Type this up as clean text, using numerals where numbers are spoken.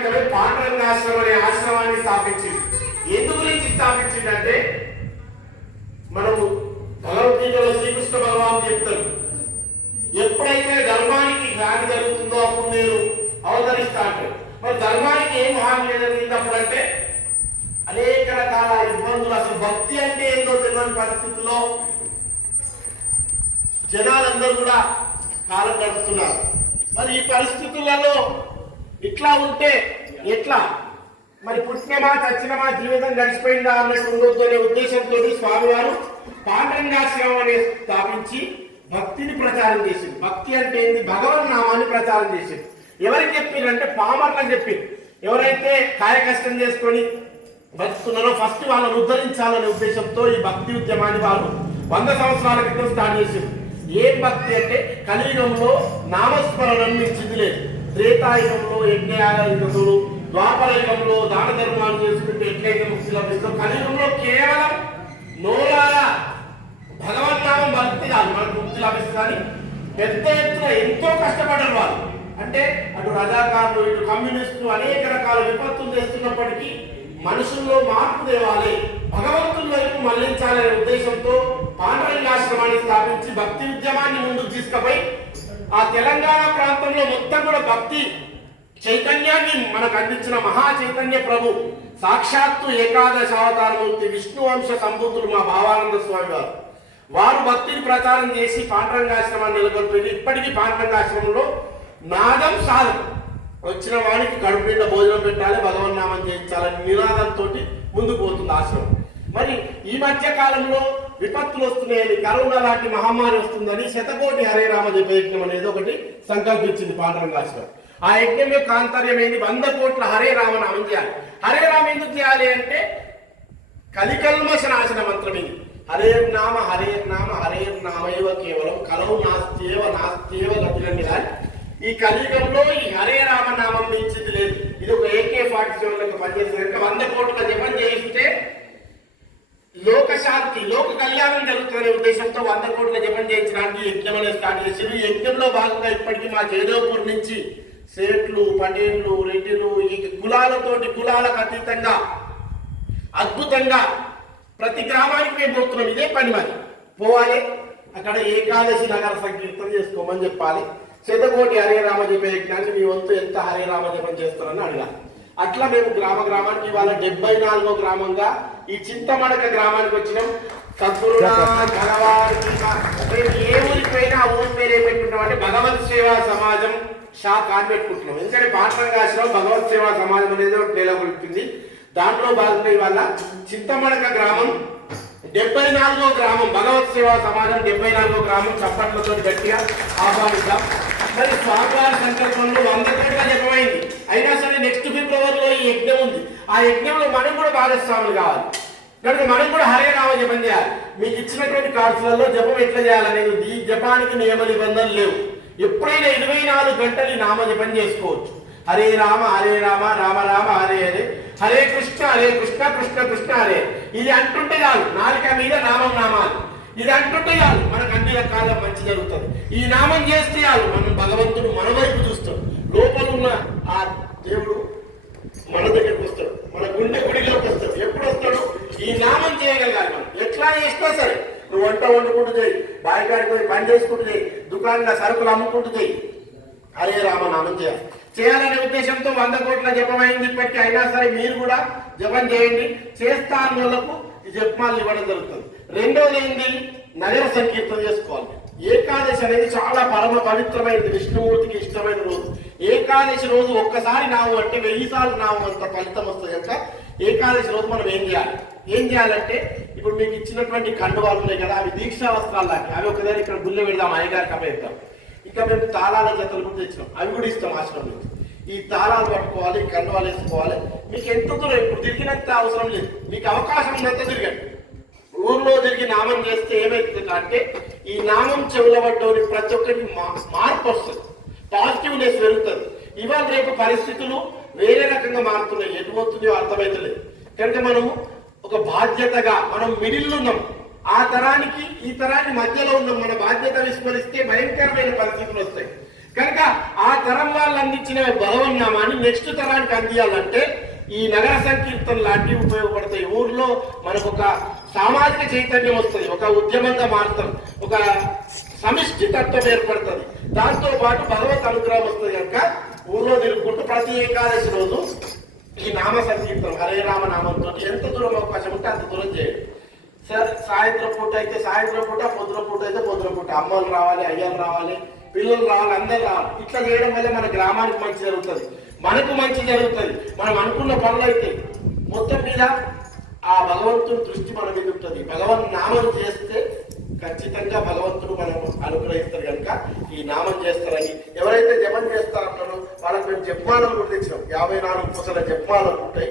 క్రితమే పాండురంగాశ్రమం అనే ఆశ్రమాన్ని స్థాపించింది. ఎందు గురించి స్థాపించిందంటే, మనము భగవద్గీతలో శ్రీకృష్ణ భగవాన్ చెప్తారు, ఎప్పుడైతే ధర్మానికి హాని జరుగుతుందో అప్పుడు నేను అవతరిస్తా అంటారు. మరి ధర్మానికి ఏం హాని జరిగినప్పుడు అంటే అనేక రకాల ఇబ్బందులు, అసలు భక్తి అంటే ఏందో తెలియని పరిస్థితుల్లో జనాలందరూ కూడా కాలం గడుపుతున్నారు. మరి ఈ పరిస్థితులలో ఇట్లా ఉంటే ఎట్లా? మరి పుట్టినమా చచ్చినమా జీవితం గడిచిపోయిందా అన్నట్టు ఉండొద్దు అనే ఉద్దేశంతో స్వామివారు పాండురంగాశ్రమం అనే స్థాపించి భక్తిని ప్రచారం చేసింది. భక్తి అంటే ఏంది? భగవన్ నామాన్ని ప్రచారం చేసింది. ఎవరికి చెప్పిందంటే పామర్లకు చెప్పింది. ఎవరైతే కాయకష్టం చేసుకొని బతుకున్నారో ఫస్ట్ వాళ్ళని ఉద్ధరించాలనే ఉద్దేశంతో ఈ భక్తి ఉద్యమాన్ని వారు 100 సంవత్సరాల క్రితం స్టార్ట్ చేసింది. ఏం భక్తి అంటే కలియుగంలో నామస్మరణం మించింది లేదు. త్రేతాయుగంలో యజ్ఞయాగాలు, ద్వాపర యుగంలో దాన ధర్మాలు చేసుకుంటే ఎట్లయితే ముక్తి లభిస్తుందో, కలియుగంలో కేవలం నోరాల భగవన్నామం భక్తి కాదు మనకు ముక్తి లభిస్తుందని పెద్ద ఎత్తున ఎంతో కష్టపడ్డారు వాళ్ళు. అంటే అటు రజాకారులు, ఇటు కమ్యూనిస్టులు అనేక రకాల విపత్తులు చేస్తున్నప్పటికీ మనుషుల్లో మార్పు తేవాలి, భగవంతుల వైపు మళ్లించాలనే ఉద్దేశంతో పాండురంగాశ్రమాన్ని స్థాపించి భక్తి ఉద్యమాన్ని ముందుకు తీసుకుపోయి ఆ తెలంగాణ ప్రాంతంలో మొత్తం కూడా భక్తి చైతన్యాన్ని మనకు అందించిన మహా చైతన్య ప్రభు సాక్షాత్తు ఏకాదశ అవతారమూర్తి విష్ణు వంశ సంభూతులు మా భావానంద స్వామి వారు భక్తిని ప్రచారం చేసి పాండురంగాశ్రమాన్ని నెలకొల్పింది. ఇప్పటికీ పాండురంగాశ్రమంలో నాదం సాధన, వచ్చిన వాడికి కడుపు నిండా భోజనం పెట్టాలి, భగవన్నామం చేయించాలని నినాదంతో ముందుకు పోతుంది ఆశ్రమం. మరి ఈ మధ్య కాలంలో విపత్తులు వస్తున్నాయని, కరోనా లాంటి మహమ్మారి వస్తుందని శతకోటి హరే రామ జప యజ్ఞం అనేది ఒకటి సంకల్పించింది పాండురంగాశ్రమం. ఆ యజ్ఞం యొక్క ఆంతర్యం ఏంది? 100 కోట్ల హరే రామ నామం చేయాలి. హరే రామ ఎందుకు చేయాలి అంటే కలికల్మష నాశన మంత్రం ఇది. హరే నామ హరే నామ హరే నామేవ కేవలం కలవు నాస్త్యేవ నాస్త్యేవ గతిరని. ఈ కలియుగంలో ఈ హరే రామ నామం మించింది లేదు. ఇది ఒక AK-47 పనిచేస్తుంది. 100 కోట్ల జపం చేయిస్తే లోకశాంతి, లోక కళ్యాణం జరుగుతుందనే ఉద్దేశంతో 100 కోట్ల జపం చేయించడానికి యజ్ఞం అనేది స్టార్ట్ చేసింది. ఈ యజ్ఞంలో భాగంగా ఇప్పటికీ మా జయదేవ్పూర్ నుంచి సేట్లు, పటేళ్లు, రెడ్డిలు, ఈ కులాలకు అతీతంగా అద్భుతంగా ప్రతి గ్రామానికి మేము పోతున్నాం. ఇదే పని మరి పోవాలి, అక్కడ ఏకాదశి నగర సంకీర్తన చేసుకోమని చెప్పాలి. శతకోటి హరే రామ జప యజ్ఞాన్ని మీ వంతు ఎంత హరే రామ జపం చేస్తారని అడగాలి. అట్లా మేము గ్రామానికి ఇవాళ 74వ గ్రామంగా ఈ చింతమడక గ్రామానికి వచ్చినాం. మేము ఏ ఊరికి పోయినా ఆ ఊరి పేరు ఏం పెట్టుకుంటాం అంటే భగవత్ సేవా సమాజం శాఖ అని పెట్టుకుంటున్నాం. ఎందుకంటే పాండురంగాశ్రమం భగవత్ సేవా సమాజం అనేది ఒక నెలకొల్పింది. దాంట్లో భాగంగా ఇవాళ చింతమడక గ్రామం 74వ గ్రామం, భగవత్ సేవా సమాజం 74వ గ్రామం చప్పట్లతో గట్టిగా ఆహ్వానిద్దాం. మరి స్వామివారి సంకల్పంలో 100 కోట్ల జపమైంది. అయినా సరే నెక్స్ట్ ఫిబ్రవరిలో ఈ యజ్ఞం ఉంది. ఆ యజ్ఞంలో మనం కూడా భాగస్వాములు కావాలి కనుక మనం కూడా హరే రామ జపం చేయాలి. మీకు ఇచ్చినటువంటి కార్డ్స్లలో జపం ఎట్లా చేయాలనేది, ఈ జపానికి నియమ నిబంధనలు లేవు. ఎప్పుడైనా 24 గంటలు నామ జపం చేసుకోవచ్చు. హరే రామ రామ రామ హరే హరే, హరే కృష్ణ కృష్ణ కృష్ణ హరే. ఇది అంటుంటే చాలు, నాలుక మీద నామం నామాలు. ఇది అంటుంటే చాలు, మనకు అన్ని రకాల మంచి జరుగుతుంది. ఈ నామం చేస్తే చాలు, మనం భగవంతుడు మన వైపు చూస్తాడు. లోపల ఉన్న ఆ దేవుడు మన దగ్గరికి వస్తాడు, మన గుండె గుడిలోకి వస్తాడు. ఎప్పుడు వస్తాడు? ఈ నామం చేయగలగాలి. మనం ఎట్లా చేసినా సరే, నువ్వు వంట వండుకుంటూ చేయి, బాయికాడికి పోయి పని చేసుకుంటూ చేయి, దుకాణంలో సరుకులు అమ్ముకుంటూ చేయి, హరే రామ నామం చేయాలనే ఉద్దేశంతో 100 కోట్ల జపమైంది ఇప్పటికీ. అయినా సరే మీరు కూడా జపం చేయండి. చేస్తా అన్న వాళ్ళకు ఈ జపమాలు ఇవ్వడం జరుగుతుంది. రెండోది ఏంది? నగర సంకీర్తన చేసుకోవాలి. ఏకాదశి అనేది చాలా పరమ పవిత్రమైనది, విష్ణుమూర్తికి ఇష్టమైన రోజు. ఏకాదశి రోజు ఒక్కసారి నాము అంటే 1000 సార్లు నాము అంత ఫలితం వస్తుంది కనుక ఏకాదశి రోజు మనం ఏం చేయాలంటే ఇప్పుడు మీకు ఇచ్చినటువంటి కండువాలు ఉన్నాయి కదా, అవి దీక్షా వస్త్రాలు లాంటి, అవి ఒకదాని ఇక్కడ గుళ్ళె పెడదాం, అయ్యగారికి అప్పేద్దాం. ఇంకా మేము తాళాల జతలు కూడా తెచ్చినాం, అవి కూడా ఇస్తాం ఆశ్రమం నుంచి. ఈ తాళాలు పట్టుకోవాలి, కండువాలు వేసుకోవాలి. మీకు ఎంత దూరం ఇప్పుడు తిరిగినంత అవసరం లేదు, మీకు అవకాశం ఉన్నంత తిరగండి. ఊర్లో తిరిగి నామం చేస్తే ఏమైతుంది అంటే ఈ నామం చెవుల పడ్డోని ప్రతి ఒక్కరికి మార్పు వస్తుంది, పాజిటివ్నెస్ పెరుగుతుంది. ఇవాళ రేపు పరిస్థితులు వేరే రకంగా మారుతున్నాయి, ఎటు పోతుందో అర్థమైతలేదు. కనుక మనము ఒక బాధ్యతగా మనం మిడిల్ ఉన్నాం, ఆ తరానికి ఈ తరానికి మధ్యలో ఉన్నాం. మన బాధ్యత విస్మరిస్తే భయంకరమైన పరిస్థితులు వస్తాయి. కనుక ఆ తరం వాళ్ళు అందించిన భగవన్నామాన్ని నెక్స్ట్ తరానికి అందియాలంటే ఈ నగర సంకీర్తన లాంటివి ఉపయోగపడతాయి. ఊర్లో మనకు ఒక సామాజిక చైతన్యం వస్తుంది, ఒక ఉద్యమంగా మారుతాం, ఒక సమిష్టి తత్వం ఏర్పడుతుంది. దాంతో పాటు భగవత్ అనుగ్రహం వస్తుంది. కనుక ఊర్లో తిరుగుకుంటూ ప్రతి ఏకాదశి రోజు ఈ నామ సంకీర్తనం హరే రామ నామంతో ఎంత దూరం అవకాశం ఉంటే అంత దూరం చేయండి. సరే సాయంత్రం పూట అయితే సాయంత్రం పూట, పొద్దున పూట అయితే పొద్దున పూట, అమ్మలు రావాలి, అయ్యలు రావాలి, పిల్లలు రావాలి, అందరు రావాలి. ఇట్లా చేయడం వల్ల మన గ్రామానికి మంచి జరుగుతుంది, మనకు మంచి జరుగుతుంది, మనం అనుకున్న పనులు అయితే మొత్తం మీద ఆ భగవంతుడి దృష్టి మన మీద ఉంటుంది. భగవన్ నామం చేస్తే ఖచ్చితంగా భగవంతుడు మనం అనుగ్రహిస్తారు. కనుక ఈ నామం చేస్తారని ఎవరైతే జపం చేస్తారన్నారో వాళ్ళకి మేము జపమాలను కూడా తెచ్చినాం. 54 పూసల జపమాలను ఉంటాయి.